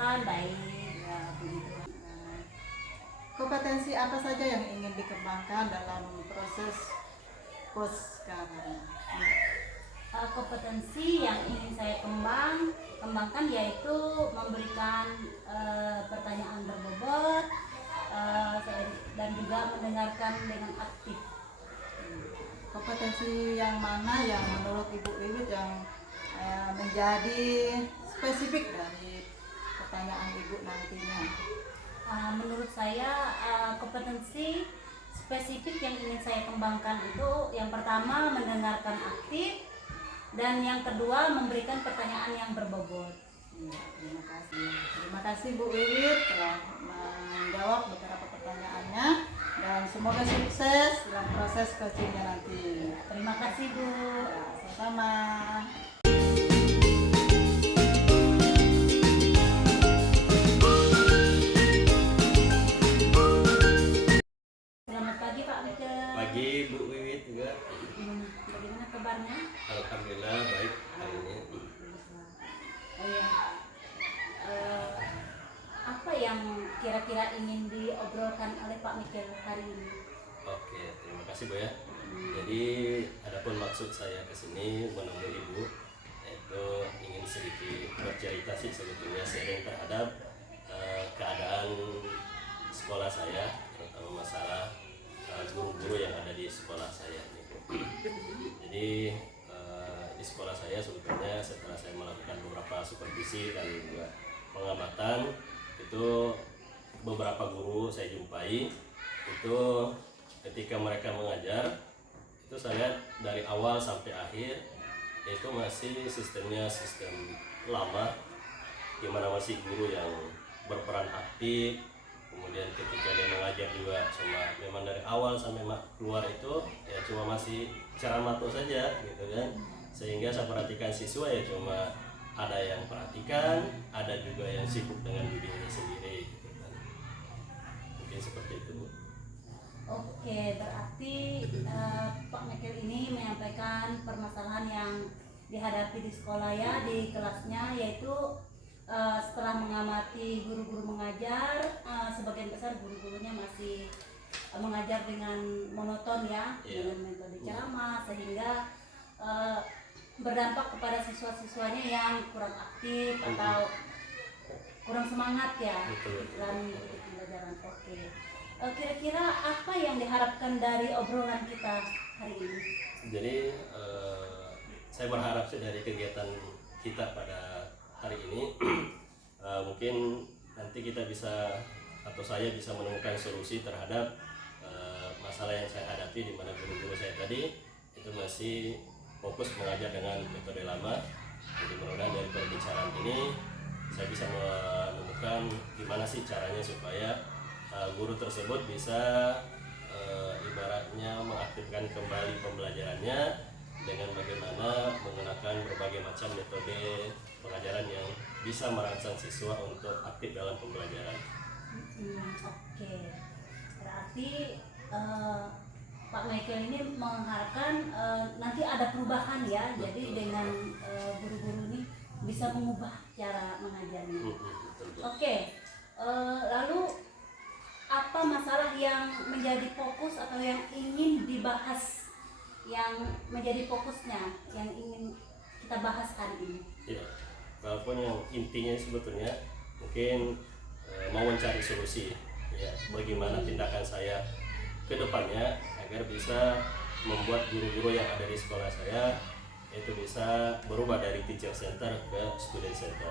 Tuhan baik ya begitu. Kompetensi apa saja yang ingin dikembangkan dalam proses pos sekarang? Kompetensi yang ingin saya kembangkan yaitu memberikan pertanyaan berbobot dan juga mendengarkan dengan aktif. Kompetensi yang mana yang menurut Ibu Wiwit yang menjadi spesifik dari pertanyaan Ibu nantinya? Menurut saya kompetensi spesifik yang ingin saya kembangkan itu yang pertama mendengarkan aktif dan yang kedua memberikan pertanyaan yang berbobot. Ya, terima kasih. Terima kasih Bu Wiwit telah menjawab beberapa pertanyaannya dan semoga sukses dalam proses coachingnya nanti. Terima kasih Bu. Ya, sama-sama. Selamat pagi Pak Mikel. Pagi Bu Wiwit juga. Bagaimana kabarnya? Alhamdulillah baik hari ini. Oh ya. Apa yang kira-kira ingin diobrolkan oleh Pak Mikel hari ini? Oke, terima kasih Bu ya. Jadi adapun maksud saya ke sini menemui Ibu yaitu ingin sedikit bercerita sih sebetulnya sharing terhadap keadaan sekolah saya, terutama masalah guru-guru yang ada di sekolah saya ini, Bu. Jadi di sekolah saya sebetulnya setelah saya melakukan beberapa supervisi dan juga pengamatan, itu beberapa guru saya jumpai itu ketika mereka mengajar itu saya lihat dari awal sampai akhir itu masih sistemnya sistem lama, di mana masih guru yang berperan aktif. Kemudian ketika dia mengajar juga cuma memang dari awal sampai keluar itu ya cuma masih ceramato saja gitu kan, sehingga saya perhatikan siswa ya cuma ada yang perhatikan, ada juga yang sibuk dengan dirinya sendiri gitu kan. Mungkin seperti itu Bu. Oke, berarti Pak Mikel ini menyampaikan permasalahan yang dihadapi di sekolah ya, di kelasnya, yaitu setelah mengamati guru-guru mengajar, sebagian besar guru-gurunya masih mengajar dengan monoton ya, dengan metode ceramah, sehingga berdampak kepada siswa-siswanya yang kurang aktif atau kurang semangat ya dalam mengikuti pembelajaran. Oke. Kira-kira apa yang diharapkan dari obrolan kita hari ini? Jadi saya berharap sih dari kegiatan kita pada hari ini mungkin nanti kita bisa atau saya bisa menemukan solusi terhadap masalah yang saya hadapi, di mana guru-guru saya tadi itu masih fokus mengajar dengan metode lama. Jadi mudah-mudahan dari perbicaraan ini saya bisa menemukan gimana sih caranya supaya guru tersebut bisa ibaratnya mengaktifkan kembali pembelajarannya dengan bagaimana menggunakan berbagai macam metode pengajaran yang bisa merangsang siswa untuk aktif dalam pembelajaran. Oke, berarti Pak Michael ini mengharapkan nanti ada perubahan ya. Betul. Jadi dengan guru-guru ini bisa mengubah cara mengajarnya. Oke, lalu apa masalah yang menjadi fokus atau yang ingin dibahas, yang menjadi fokusnya, yang ingin kita bahas hari ini? Ya, walaupun yang intinya sebetulnya mungkin mau mencari solusi ya, bagaimana tindakan saya ke depannya agar bisa membuat guru-guru yang ada di sekolah saya itu bisa berubah dari teacher center ke student center.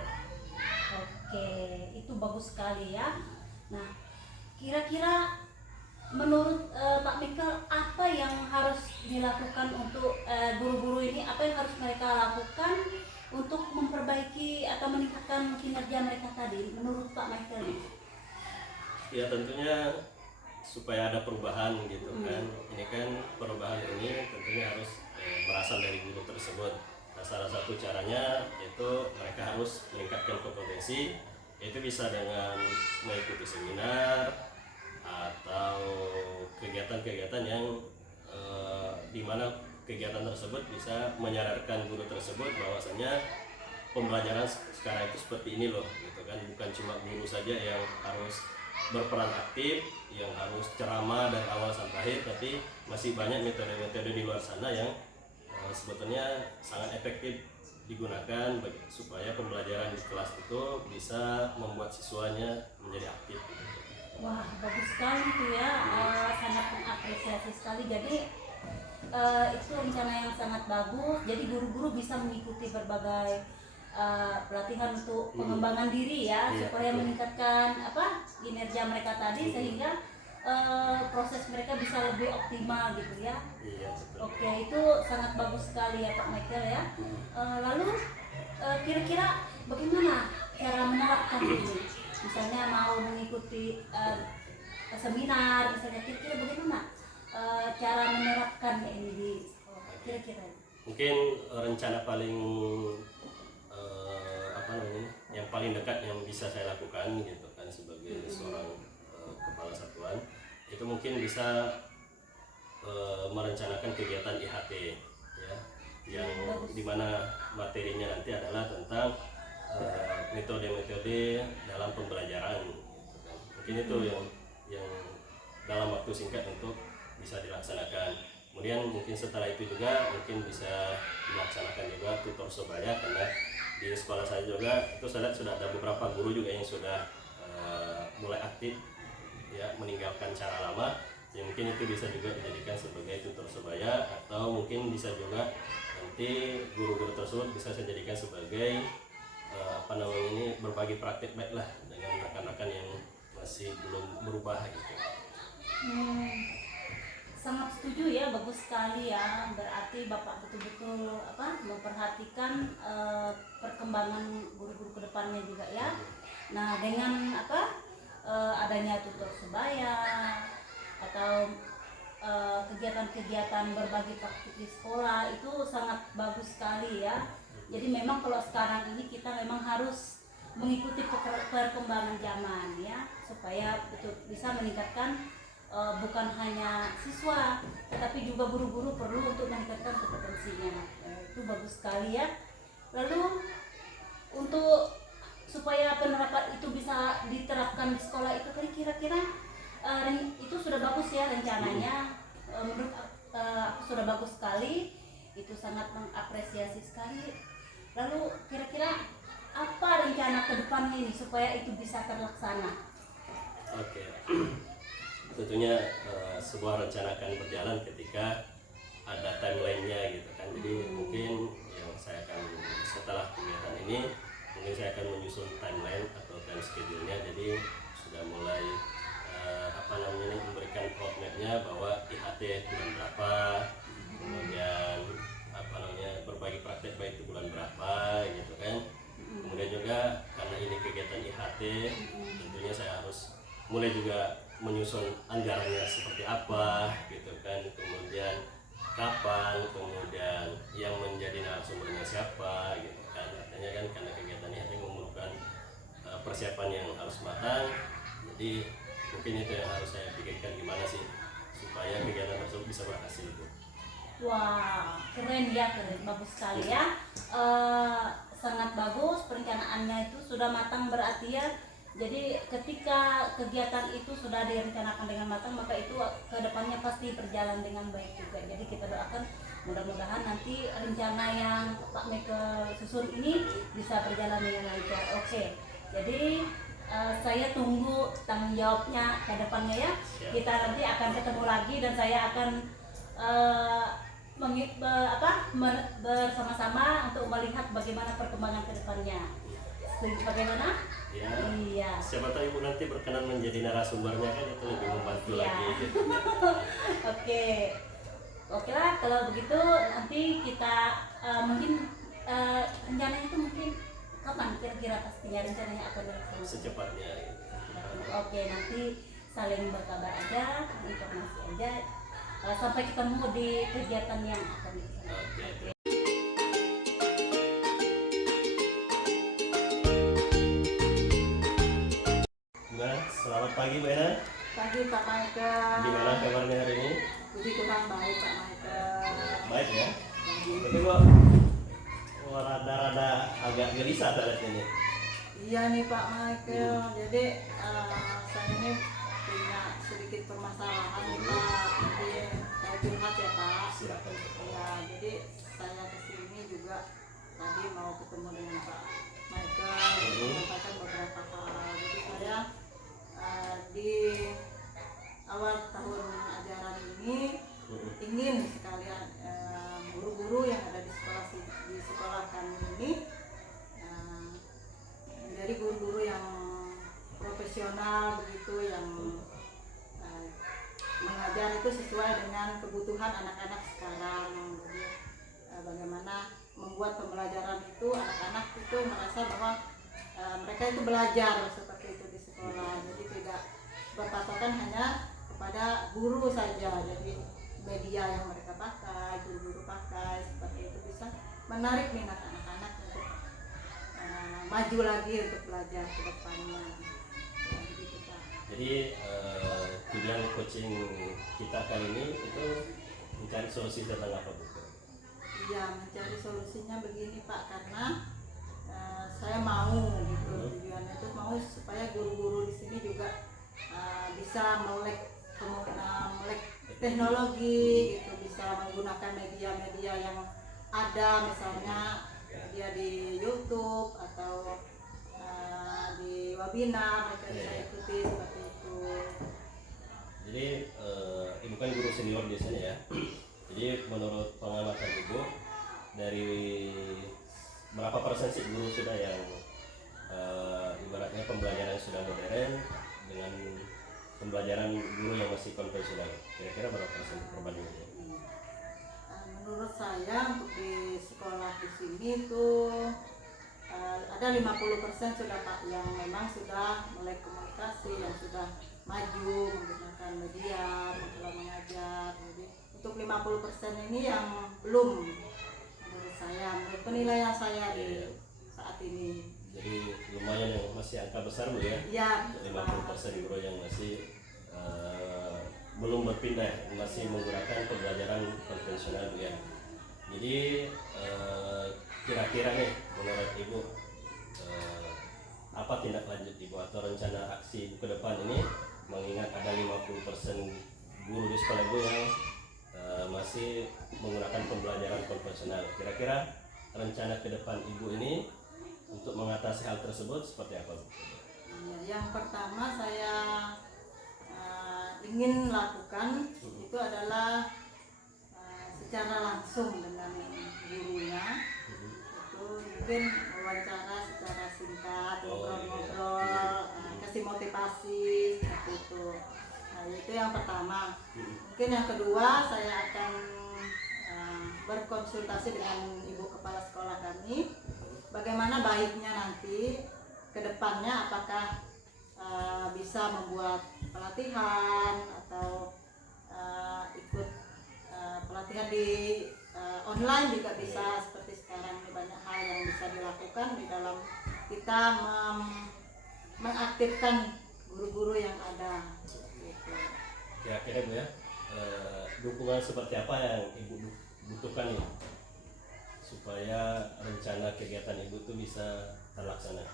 Oke, itu bagus sekali ya. Nah, kira-kira menurut Pak Mikel apa yang harus dilakukan untuk guru-guru ini, apa yang harus mereka lakukan untuk memperbaiki atau meningkatkan kinerja mereka tadi menurut Pak Mikel? Ya tentunya supaya ada perubahan gitu kan. Ini kan perubahan ini tentunya harus berasal dari guru tersebut. Nah, salah satu caranya itu mereka harus meningkatkan kompetensi, itu bisa dengan mengikuti seminar atau kegiatan-kegiatan yang di mana kegiatan tersebut bisa menyadarkan guru tersebut bahwasanya pembelajaran sekarang itu seperti ini loh gitu kan, bukan cuma guru saja yang harus berperan aktif, yang harus ceramah dari awal sampai akhir, tapi masih banyak metode-metode di luar sana yang sebetulnya sangat efektif digunakan supaya pembelajaran di kelas itu bisa membuat siswanya menjadi aktif gitu. Wah, bagus sekali itu ya, sangat mengapresiasi sekali. Jadi itu rencana yang sangat bagus. Jadi guru-guru bisa mengikuti berbagai pelatihan untuk pengembangan diri ya, Iya, supaya betul. meningkatkan kinerja mereka tadi, sehingga proses mereka bisa lebih optimal gitu ya. Iya, betul. Oke, itu sangat bagus sekali ya Pak Michael ya. Lalu kira-kira bagaimana cara menerapkan ini? Misalnya mau mengikuti seminar, misalnya kira-kira bagaimana cara menerapkan ini di sekolah? Kira-kira. Mungkin rencana paling apa namanya, yang paling dekat yang bisa saya lakukan gitu kan sebagai seorang kepala satuan, itu mungkin bisa merencanakan kegiatan IHT ya, yang dimana materinya nanti adalah tentang metode-metode dalam pembelajaran gitu kan. Mungkin itu yang dalam waktu singkat untuk bisa dilaksanakan. Kemudian mungkin setelah itu juga mungkin bisa dilaksanakan juga tutor sebaya, karena di sekolah saya juga itu saya lihat sudah ada beberapa guru juga yang sudah mulai aktif ya, meninggalkan cara lama. Ya, mungkin itu bisa juga dijadikan sebagai tutor sebaya, atau mungkin bisa juga nanti guru-guru tersebut bisa saya jadikan sebagai apa namanya ini, berbagi praktik baik lah dengan rekan-rekan yang masih belum berubah gitu. Sangat setuju ya, bagus sekali ya. Berarti Bapak betul-betul memperhatikan perkembangan guru-guru kedepannya juga ya. Nah, dengan adanya tutor sebaya atau kegiatan-kegiatan berbagi praktik di sekolah itu sangat bagus sekali ya. Jadi memang kalau sekarang ini kita memang harus mengikuti perkembangan zaman ya, supaya betul bisa meningkatkan bukan hanya siswa, tetapi juga guru-guru perlu untuk meningkatkan kompetensinya. Itu bagus sekali ya. Lalu untuk supaya penerapan itu bisa diterapkan di sekolah itu kira-kira itu sudah bagus ya rencananya. Menurut aku sudah bagus sekali, itu sangat mengapresiasi sekali. Lalu kira-kira apa rencana ke depannya ini supaya itu bisa terlaksana? Oke. Tentunya sebuah rencana akan berjalan ketika ada timelinenya gitu kan. Jadi mungkin yang saya akan setelah kegiatan ini mungkin saya akan menyusun timeline atau time schedule-nya. Jadi sudah mulai apa namanya ini, memberikan roadmap-nya bahwa IHT bulan berapa, kemudian apa namanya berbagi praktek baik itu bulan berapa gitu kan. Kemudian juga karena ini kegiatan IHT, tentunya saya harus mulai juga menyusun anggarannya seperti apa gitu kan, kemudian kapan, kemudian yang menjadi narasumbernya siapa gitu kan. Artinya kan karena kegiatan IHT memerlukan persiapan yang harus matang, jadi mungkin itu yang harus saya pikirkan, gimana sih supaya kegiatan tersebut bisa berhasil Bu. Wah, keren ya, keren, bagus sekali ya. Sangat bagus perencanaannya, itu sudah matang berarti ya. Jadi ketika kegiatan itu sudah direncanakan dengan matang, maka itu kedepannya pasti berjalan dengan baik juga. Jadi kita doakan mudah-mudahan nanti rencana yang Pak Michael susun ini bisa berjalan dengan lancar. Oke, jadi saya tunggu tanggung jawabnya ke depannya ya. Siap. Kita nanti akan ketemu lagi dan saya akan bersama-sama untuk melihat bagaimana perkembangan ke depannya. Setuju bagaimana? Ya. Iya. Siapa tahu Ibu nanti berkenan menjadi narasumbernya, kan itu lebih membantu Iya. lagi gitu. Oke lah, kalau begitu nanti kita mungkin rencananya itu mungkin kapan kira-kira pastinya rencananya akan dilaksanakan? Secepatnya gitu. Oke, nanti saling berkabar aja, informasi aja, sampai ketemu di kegiatan yang akan dilaksanakan. Oke. Nah, selamat pagi Bu Ena. Pagi Pak Michael. Gimana kabarnya hari ini? Puji Tuhan baik Pak Michael. Baik ya. Tapi kok rada-rada agak gelisah terhadap ini. Iya nih Pak Michael, jadi saya ini punya sedikit permasalahan nih Pak. Jadi saya curhat ya Pak. Silakan. Ya, jadi saya kesini juga tadi mau ketemu dengan Pak Michael, menyampaikan beberapa hal. Jadi saya di awal tahun ajaran ini ingin sekalian guru-guru yang ada di sekolah kami ini menjadi guru-guru yang profesional begitu, yang mengajar itu sesuai dengan kebutuhan anak-anak sekarang. Jadi bagaimana membuat pembelajaran itu anak-anak itu merasa bahwa mereka itu belajar seperti itu di sekolah. Jadi tidak berpatokan hanya kepada guru saja. Jadi media yang mereka pakai, guru-guru pakai seperti itu bisa menarik minat anak-anak untuk maju lagi untuk belajar ke depannya. Ya, begitu Pak. Jadi tujuan coaching kita kali ini itu mencari solusi tentang apa Bu? Iya, mencari solusinya begini Pak, karena saya mau gitu, tujuannya itu mau supaya guru-guru di sini juga bisa melek teknologi gitu, bisa menggunakan media-media yang ada, misalnya dia di YouTube atau di webinar mereka bisa ikuti seperti itu. Jadi ibu kan guru senior di sini ya. Jadi menurut pengamatan ibu, dari berapa persen sih guru sudah yang ibaratnya pembelajaran yang sudah modern dengan pembelajaran guru yang masih konvensional? Kira-kira berapa persen perbandingannya? Menurut saya untuk di sekolah di sini tuh ada 50% sudah Pak yang memang sudah mulai komunikasi, yang sudah maju menggunakan media dalam mengajar. Jadi untuk 50% ini yang belum, menurut saya, menurut penilaian saya di saat ini. Jadi lumayan yang masih angka besar Bu ya? Iya. 50% guru yang masih belum berpindah, masih menggunakan pembelajaran konvensional Bu ya. Jadi kira-kira nih menurut Ibu apa tindak lanjut Ibu atau rencana aksi ke depan ini, mengingat ada 50% guru di sekolah Ibu yang masih menggunakan pembelajaran konvensional. Kira-kira rencana ke depan Ibu ini untuk mengatasi hal tersebut seperti apa Bu? Yang pertama saya ingin lakukan itu adalah secara langsung dengan gurunya, itu mungkin wawancara secara singkat, ngobrol-ngobrol, kasih motivasi seperti itu. Nah, itu yang pertama. Mungkin yang kedua saya akan berkonsultasi dengan ibu kepala sekolah kami, bagaimana baiknya nanti ke depannya, apakah bisa membuat pelatihan atau ikut pelatihan di online juga bisa. Seperti sekarang ini banyak hal yang bisa dilakukan di dalam kita mengaktifkan guru-guru yang ada gitu. Kira-kira Bu ya, dukungan seperti apa yang Ibu butuhkan ya supaya rencana kegiatan Ibu itu bisa terlaksana?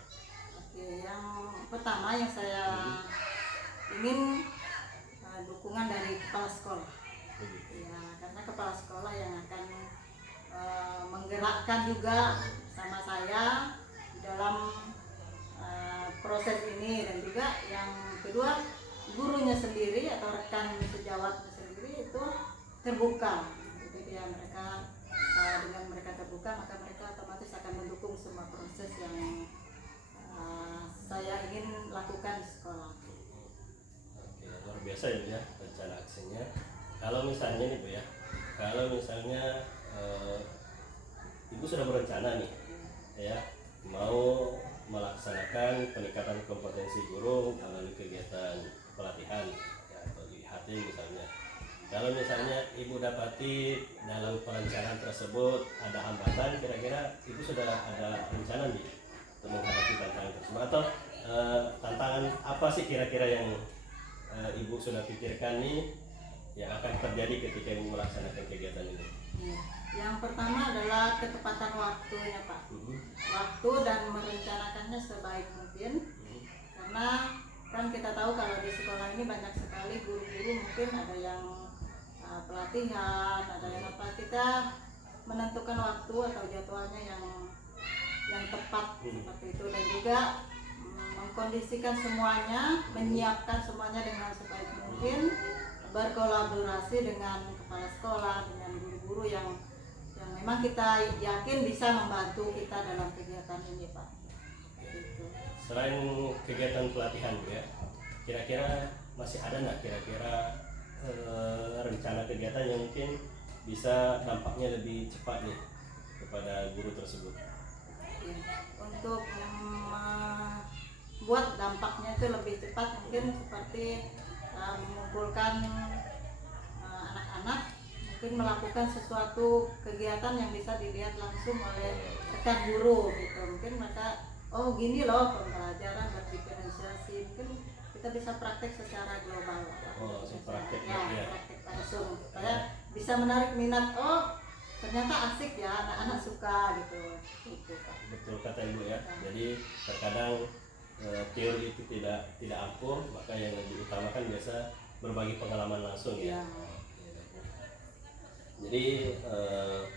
Oke, yang pertama yang saya ingin dukungan dari kepala sekolah. Ya, karena kepala sekolah yang akan menggerakkan juga sama saya di dalam proses ini, dan juga yang kedua gurunya sendiri atau rekan sejawatnya sendiri itu terbuka. Jadi ya mereka dengan mereka terbuka, maka mereka otomatis akan mendukung semua proses yang saya ingin lakukan di sekolah. Oke, luar biasa ya Bu ya rencana aksinya. Kalau misalnya nih Bu ya, kalau misalnya Ibu sudah berencana nih ya mau melaksanakan peningkatan kompetensi guru melalui kegiatan pelatihan ya, atau IHT misalnya. Kalau misalnya Ibu dapati dalam perencanaan tersebut ada hambatan, kira-kira Ibu sudah ada rencana nih untuk menghadapi tantangan tersebut, atau tantangan apa sih kira-kira yang Ibu sudah pikirkan nih yang akan terjadi ketika Ibu melaksanakan kegiatan ini? Yang pertama adalah ketepatan waktunya Pak. Waktu dan merencanakannya sebaik mungkin. Karena kan kita tahu kalau di sekolah ini banyak sekali guru-guru, mungkin ada yang pelatihan, ada yang apa, kita menentukan waktu atau jadwalnya yang tepat seperti itu, dan juga mengkondisikan semuanya, menyiapkan semuanya dengan sebaik mungkin, berkolaborasi dengan kepala sekolah, dengan guru-guru yang memang kita yakin bisa membantu kita dalam kegiatan ini Pak. Gitu. Selain kegiatan pelatihan Bu ya, kira-kira masih ada nggak kira-kira rencana kegiatan yang mungkin bisa dampaknya lebih cepat nih kepada guru tersebut? Ya, untuk membuat dampaknya itu lebih cepat, mungkin seperti mengumpulkan anak-anak, mungkin melakukan sesuatu kegiatan yang bisa dilihat langsung oleh rekan guru gitu. Mungkin mereka, oh gini loh pembelajaran berdiferensiasi, mungkin kita bisa praktek secara global. Oh, praktek ya, praktek langsung supaya bisa menarik minat. Oh ternyata asik ya, anak-anak suka gitu. Betul kata Ibu ya. Jadi terkadang teori itu tidak ampuh, maka yang lebih utamakan biasa berbagi pengalaman langsung ya. Jadi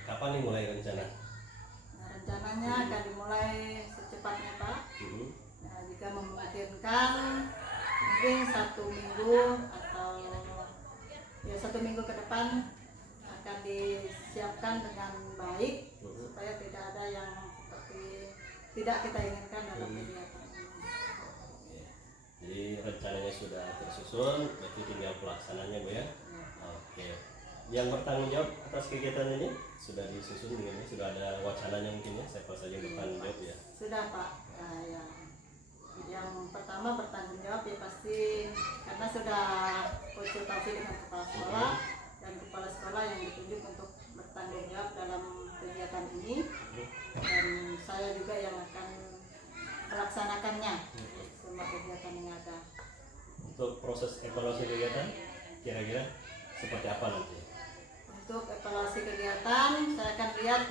kapan nih mulai rencana? Nah, rencananya akan dimulai secepatnya Pak. Nah, jika memungkinkan mungkin 1 minggu atau ya 1 minggu ke depan akan disiapkan dengan baik supaya tidak ada yang seperti tidak kita inginkan dalam kegiatan ini. Jadi rencananya sudah tersusun, berarti tinggal pelaksananya Bu ya. Oke. Yang bertanggung jawab atas kegiatan ini sudah disusun dengan sudah ada wacananya mungkin ya, siapa saja yang bertanggung jawab ya? Sudah Pak. Nah, yang pertama bertanggung jawab ya pasti karena sudah konsultasi dengan kepala sekolah dan kepala sekolah yang ditunjuk untuk bertanggung jawab dalam kegiatan ini, dan saya juga yang akan melaksanakannya semua kegiatan yang ada. Untuk proses evaluasi kegiatan kira-kira seperti apa nanti? Untuk evaluasi kegiatan saya akan lihat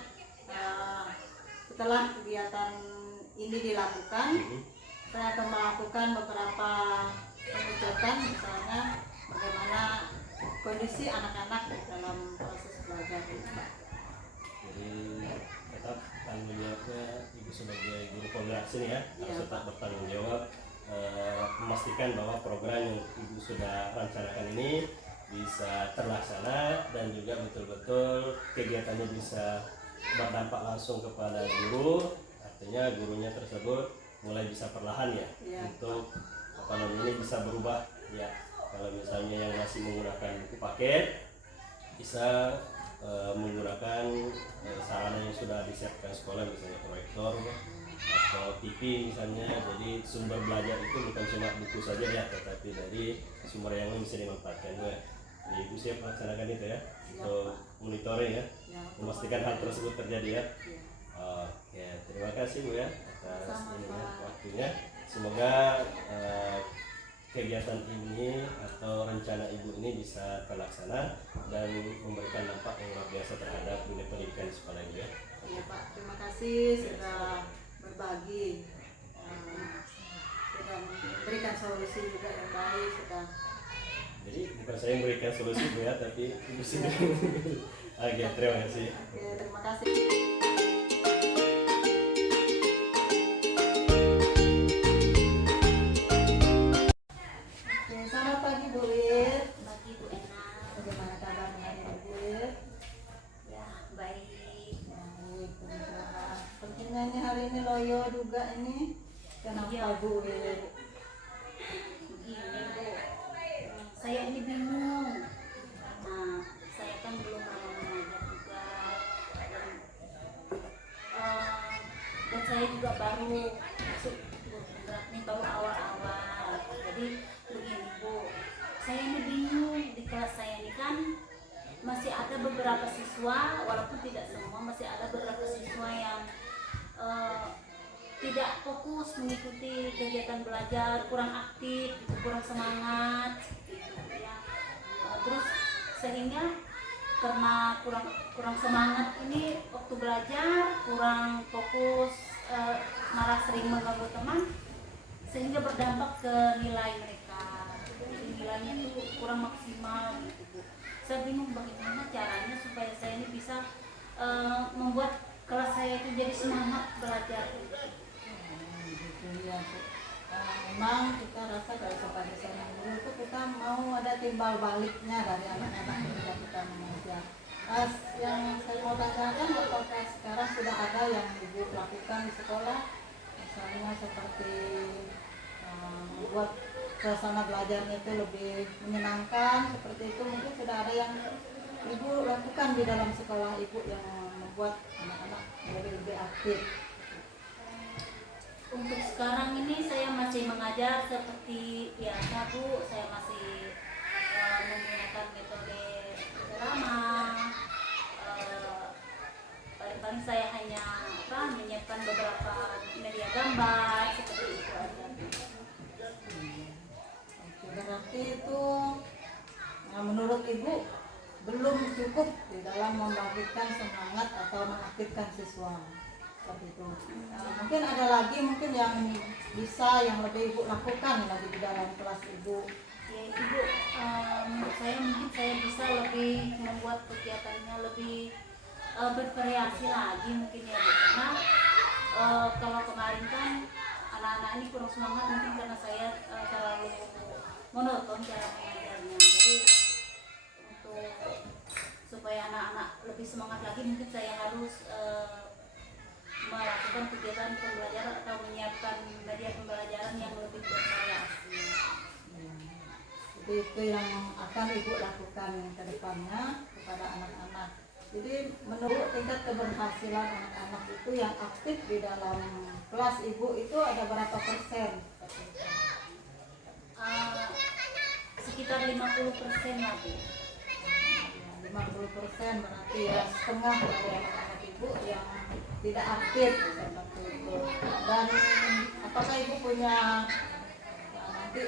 setelah kegiatan ini dilakukan, saya akan melakukan beberapa pengecekan, misalnya bagaimana kondisi anak-anak dalam proses belajar ini. Jadi tetap tanggung jawabnya Ibu sebagai guru penggerak sini ya, harus tetap bertanggung jawab memastikan bahwa program yang Ibu sudah rencanakan ini bisa terlaksana dan juga betul-betul kegiatannya bisa berdampak langsung kepada guru, artinya gurunya tersebut mulai bisa perlahan ya, untuk apa namanya ini bisa berubah ya. Kalau misalnya yang masih menggunakan buku paket bisa menggunakan sarana yang sudah disiapkan sekolah, misalnya proyektor atau TV misalnya. Jadi sumber belajar itu bukan cuma buku saja ya, tetapi dari sumber yang lain bisa dimanfaatkan ya. Jadi Ibu siap melaksanakan itu ya, untuk monitoring ya, memastikan hal tersebut terjadi ya. Oke, terima kasih Bu ya atas ini ya, waktunya. Semoga kegiatan ini atau rencana Ibu ini bisa terlaksana dan memberikan dampak yang luar biasa terhadap dunia pendidikan di sekolah ini ya. Iya Pak, terima kasih sudah berbagi, sudah memberikan solusi juga yang baik, sudah. Jadi bukan saya yang memberikan solusi Bu ya, tapi Ibu sendiri. Oke, terima kasih. Oke, terima kasih. Selamat pagi Bu Wir. Bagi Bu Ena, Bagaimana kabarnya hari ini Bu Wir? ya baik. Baik, alhamdulillah. Sepertinya ini hari ini loyo juga ini. Kenapa Iya. Bu Wir? Begini Bu, saya ini bingung. Nah, saya kan belum pernah mengajar juga, dan saya juga baru masuk bergerak nih, baru awal-awal. Jadi begini Bu, saya ini bingung, di kelas saya ini kan masih ada beberapa siswa, walaupun tidak semua, masih ada beberapa siswa yang tidak fokus mengikuti kegiatan belajar, kurang aktif, kurang semangat gitu ya. Terus sehingga karena kurang semangat ini waktu belajar, kurang fokus, malah sering mengganggu teman, sehingga berdampak ke nilai mereka. Jadi nilainya itu kurang maksimal gitu Bu. Saya bingung bagaimana caranya supaya saya ini bisa membuat kelas saya itu jadi semangat belajar. Gitu ya Bu. Memang kita rasa dari sebagai seorang guru itu kita mau ada timbal baliknya dari anak-anak ketika kita mengajar. Yang saya mau tanyakan, apakah sekarang sudah ada yang Ibu lakukan di sekolah, misalnya seperti membuat suasana belajarnya itu lebih menyenangkan, seperti itu mungkin sudah ada yang Ibu lakukan di dalam sekolah Ibu yang membuat anak-anak lebih aktif. Untuk sekarang ini saya masih mengajar seperti biasa Bu, saya masih menggunakan metode drama. Paling saya hanya menyiapkan beberapa media gambar seperti itu aja. Oke, berarti itu menurut Ibu belum cukup di dalam membangkitkan semangat atau mengaktifkan siswa. Seperti itu. Mungkin ada lagi yang bisa yang lebih Ibu lakukan lagi di dalam kelas Ibu. Ya Ibu, menurut saya mungkin saya bisa lebih membuat kegiatannya lebih bervariasi lagi mungkin ya Bu. Karena kalau kemarin kan anak-anak ini kurang semangat mungkin karena saya terlalu monoton cara mengajarnya. Jadi untuk supaya anak-anak lebih semangat lagi mungkin saya harus melakukan kegiatan pembelajaran atau menyiapkan media pembelajaran yang lebih bervariasi. Jadi itu yang akan Ibu lakukan ke depannya kepada anak-anak. Jadi menurut tingkat keberhasilan anak-anak itu yang aktif di dalam kelas Ibu itu ada berapa persen? Sekitar 50% lah Bu. 50% berarti ya setengah dari anak-anak Ibu yang tidak aktif seperti itu. Dan apakah Ibu punya nanti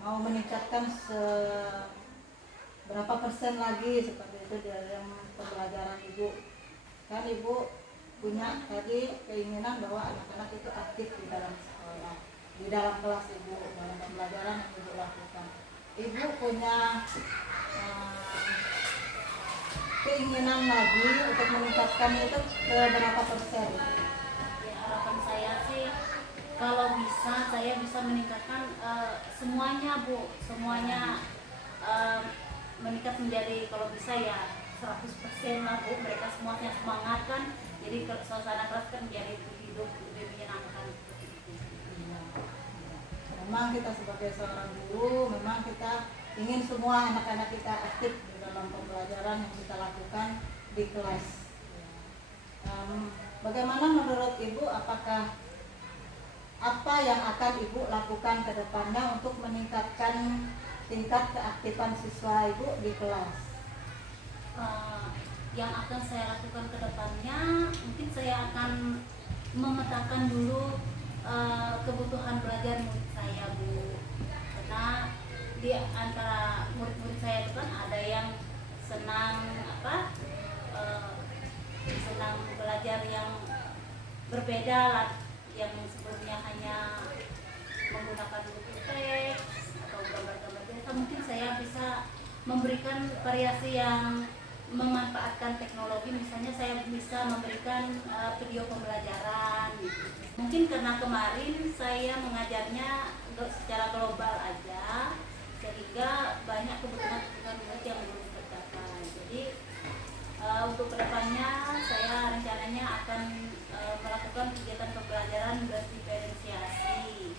mau meningkatkan berapa persen lagi seperti itu dalam pembelajaran Ibu? Kan Ibu punya tadi keinginan bahwa anak-anak itu aktif di dalam sekolah, di dalam kelas Ibu, dalam pembelajaran yang Ibu lakukan. Ibu punya keinginan lagi untuk meningkatkan itu ke berapa persen? Ya, harapan saya sih kalau bisa saya bisa meningkatkan semuanya Bu, semuanya meningkat menjadi kalau bisa ya 100% lah Bu, mereka semuanya semangat kan, jadi suasana kelas kan menjadi lebih hidup, lebih menyenangkan. Memang kita sebagai seorang guru, memang kita ingin semua anak-anak kita aktif di dalam pembelajaran yang kita lakukan di kelas. Bagaimana menurut Ibu, apakah apa yang akan Ibu lakukan ke depannya untuk meningkatkan tingkat keaktifan siswa Ibu di kelas? Yang akan saya lakukan ke depannya, mungkin saya akan memetakan dulu kebutuhan belajar murid saya Bu, karena di antara murid-murid saya itu kan ada yang senang senang belajar yang berbeda lah, yang sebelumnya hanya menggunakan buku teks atau gambar-gambar biasa. Mungkin saya bisa memberikan variasi yang memanfaatkan teknologi, misalnya saya bisa memberikan video pembelajaran gitu. Mungkin karena kemarin saya mengajarnya secara global aja, sehingga banyak kebutuhan murid yang belum tercapai. Jadi untuk kedepannya saya rencananya akan melakukan kegiatan pembelajaran berdiferensiasi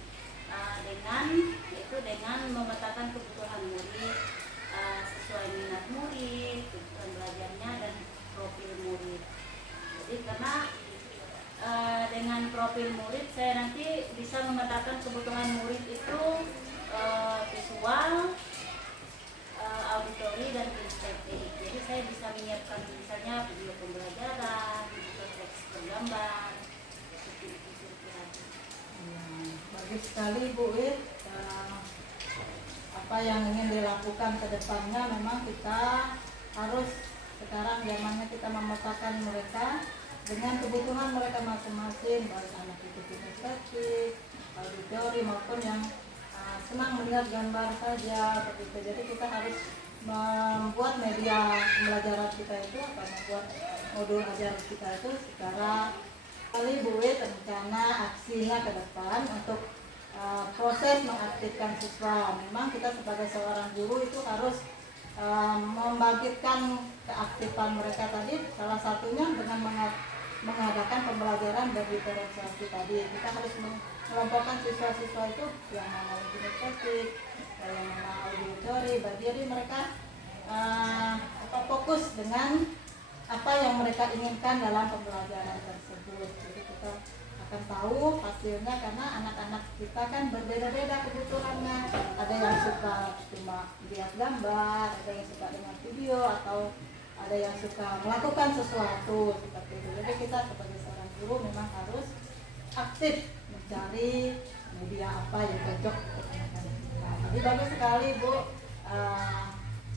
dengan memetakan kebutuhan murid sesuai minat murid, kebutuhan belajarnya dan profil murid. Jadi karena dengan profil murid saya nanti bisa memetakan kebutuhan murid itu visual, auditori dan kinestetik. Jadi saya bisa menyiapkan misalnya video pembelajaran atau teks bergambar seperti itu kira-kira. Bagus sekali Bu Ir. Apa yang ingin dilakukan ke depannya memang kita harus sekarang zamannya kita memetakan mereka dengan kebutuhan mereka masing-masing, baik anak itu kinestetik, auditori maupun yang senang melihat gambar saja begitu. Jadi kita harus membuat media pembelajaran kita itu atau membuat modul ajar kita itu secara kali buat rencana aksinya ke depan untuk proses mengaktifkan siswa. Memang kita sebagai seorang guru itu harus membangkitkan keaktifan mereka tadi, salah satunya dengan mengadakan pembelajaran berdiferensiasi tadi. Kita harus mengelompokkan siswa-siswa itu yang mana kinestetik, yang mana auditori, jadi mereka fokus dengan apa yang mereka inginkan dalam pembelajaran tersebut. Jadi kita akan tahu hasilnya karena anak-anak kita kan berbeda-beda kebutuhannya. Ada yang suka cuma lihat gambar, ada yang suka dengan video, atau ada yang suka melakukan sesuatu seperti itu. Jadi kita sebagai seorang guru memang harus aktif mencari media apa yang cocok untuk anak-anak kita. Jadi bagus sekali Bu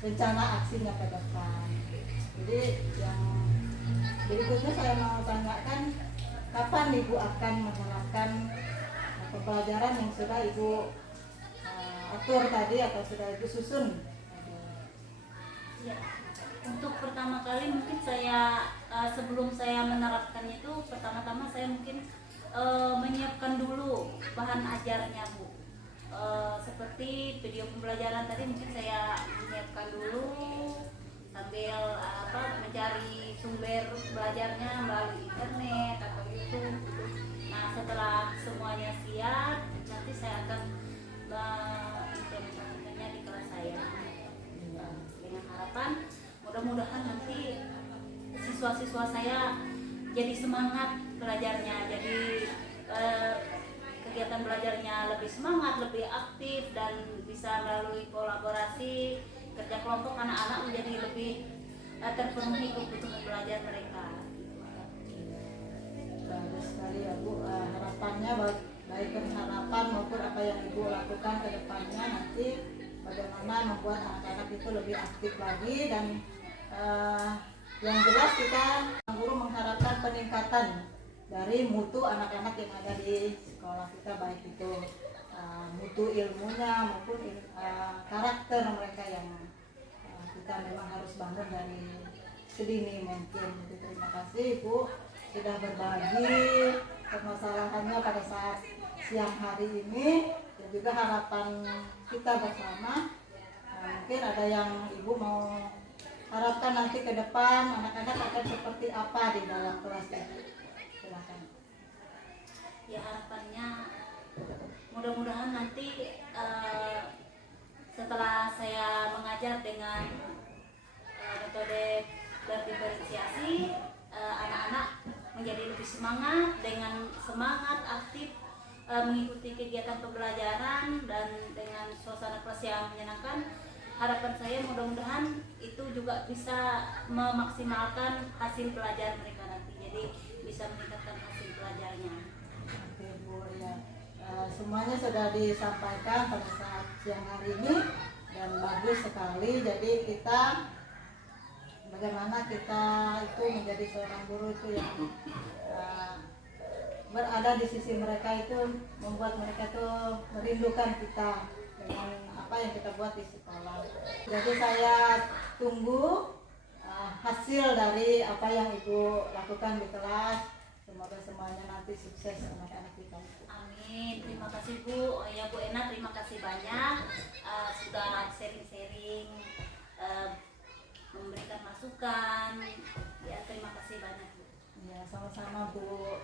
rencana aksinya ke depan. Jadi yang berikutnya saya mau tanyakan, kapan Ibu akan menerapkan pembelajaran yang sudah Ibu atur tadi atau sudah Ibu susun? Ya, untuk pertama kali mungkin saya sebelum saya menerapkan itu, pertama-tama saya mungkin menyiapkan dulu bahan ajarnya Bu. Seperti video pembelajaran tadi mungkin saya menyiapkan dulu sambil mencari sumber belajarnya melalui internet atau YouTube. Nah, setelah semuanya siap, nanti saya akan mengimplementasikannya di kelas saya. Dengan harapan mudah-mudahan nanti siswa-siswa saya jadi semangat belajarnya, jadi kegiatan belajarnya lebih semangat, lebih aktif, dan bisa melalui kolaborasi kerja kelompok anak-anak menjadi lebih terpenuhi kebutuhan belajar mereka. Bagus sekali ya Bu, harapannya baik harapan maupun apa yang Ibu lakukan ke depannya nanti bagaimana membuat anak-anak itu lebih aktif lagi. Dan yang jelas kita guru mengharapkan peningkatan dari mutu anak-anak yang ada di sekolah kita, baik itu mutu ilmunya maupun karakter mereka yang kita memang harus bangun dari sedini mungkin. Jadi terima kasih Ibu sudah berbagi permasalahannya pada saat siang hari ini, dan juga harapan kita bersama. Mungkin ada yang Ibu mau harapkan nanti ke depan anak-anak akan seperti apa di dalam kelas ini? Silakan. Ya, harapannya mudah-mudahan nanti setelah saya mengajar dengan metode berdiferensiasi, anak-anak menjadi lebih semangat, dengan semangat aktif mengikuti kegiatan pembelajaran dan dengan suasana kelas yang menyenangkan. Harapan saya mudah-mudahan itu juga bisa memaksimalkan hasil belajar mereka nanti, jadi bisa meningkatkan hasil belajarnya. Oke Bu, ya. Semuanya sudah disampaikan pada saat siang hari ini dan bagus sekali. Jadi kita bagaimana kita itu menjadi seorang guru itu yang berada di sisi mereka, itu membuat mereka tuh merindukan kita dengan apa yang kita buat di sekolah. Jadi saya tunggu hasil dari apa yang Ibu lakukan di kelas. Semoga semuanya nanti sukses anak-anak kita. Amin. Terima kasih Bu. Ya Bu Ena, terima kasih banyak sudah sharing-sharing, memberikan masukan. Ya, terima kasih banyak Bu. Ya, sama-sama Bu.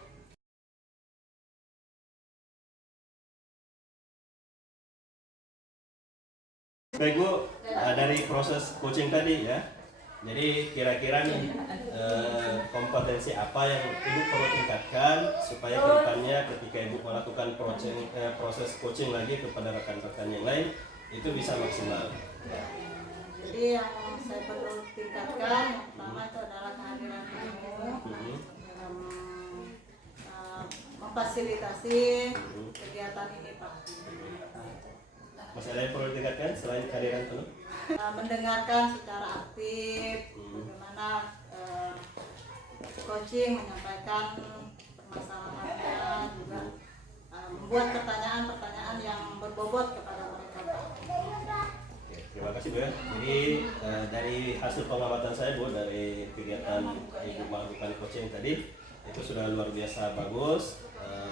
Baik Bu, dari proses coaching tadi ya, jadi kira-kira nih kompetensi apa yang Ibu perlu tingkatkan supaya kedepannya ketika Ibu melakukan proses coaching lagi kepada rekan-rekan yang lain itu bisa maksimal. Jadi yang saya perlu tingkatkan yang pertama itu adalah kehadiran ilmu, memfasilitasi kegiatan ini Pak. Masih ada yang perlu ditingkatkan selain kehadiran penuh? Mendengarkan secara aktif, bagaimana bagaimana coaching menyampaikan permasalahannya, juga membuat pertanyaan-pertanyaan yang berbobot kepada mereka. Oke, terima kasih Bu ya. Jadi dari hasil pengamatan saya Bu, dari kegiatan Ibu melakukan coaching tadi itu sudah luar biasa bagus.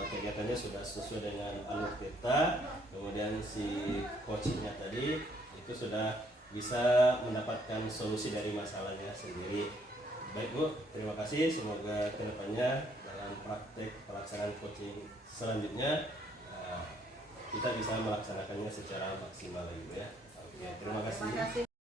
Kegiatannya sudah sesuai dengan alur kita. Kemudian si coachingnya tadi itu sudah bisa mendapatkan solusi dari masalahnya sendiri. Baik Bu, terima kasih. Semoga kedepannya dalam praktek pelaksanaan coaching selanjutnya kita bisa melaksanakannya secara maksimal lagi Bu ya. Oke, terima kasih. Terima kasih.